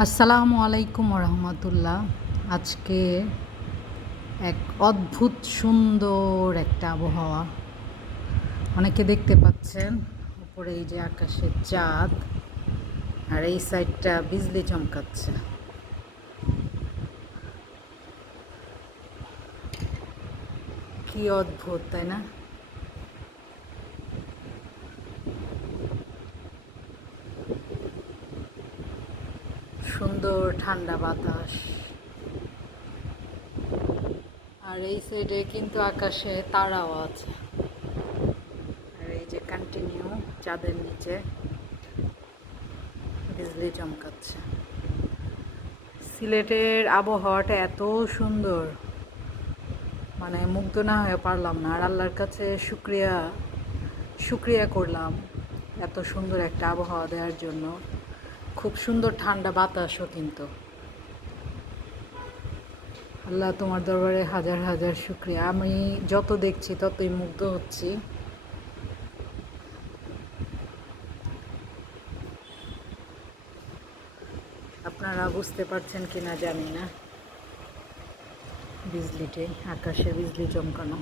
আসসালামু আলাইকুম রহমতুল্লাহ আজকে এক অদ্ভুত সুন্দর একটা আবহাওয়া। অনেকে দেখতে পাচ্ছেন, উপরে এই যে আকাশের চাঁদ, আর এই সাইডটা বিজলি চমকাচ্ছে। কি অদ্ভুত, তাই না? সুন্দর ঠান্ডা বাতাস। আর এই সাইডে কিন্তু আকাশে তারাও আছে। আর এই যে কন্টিনিউ চাঁদের নিচে বিজলি চমকাচ্ছে। সিলেটের আবহাওয়াটা এত সুন্দর। মানে মুগ্ধ না হয়ে পারলাম না। আর আল্লাহর কাছে শুক্রিয়া শুক্রিয়া করলাম এত সুন্দর একটা আবহাওয়া দেওয়ার জন্য। খুব সুন্দর ঠান্ডা বাতাসও কিন্তু। আল্লাহ তোমার দরবারে হাজার হাজার শুক্রিয়া। আমি যত দেখছি ততই মুগ্ধ হচ্ছি। আপনারা বুঝতে পারছেন কি না জানি না। বিজলিতে, আকাশে বিজলি চমকানো।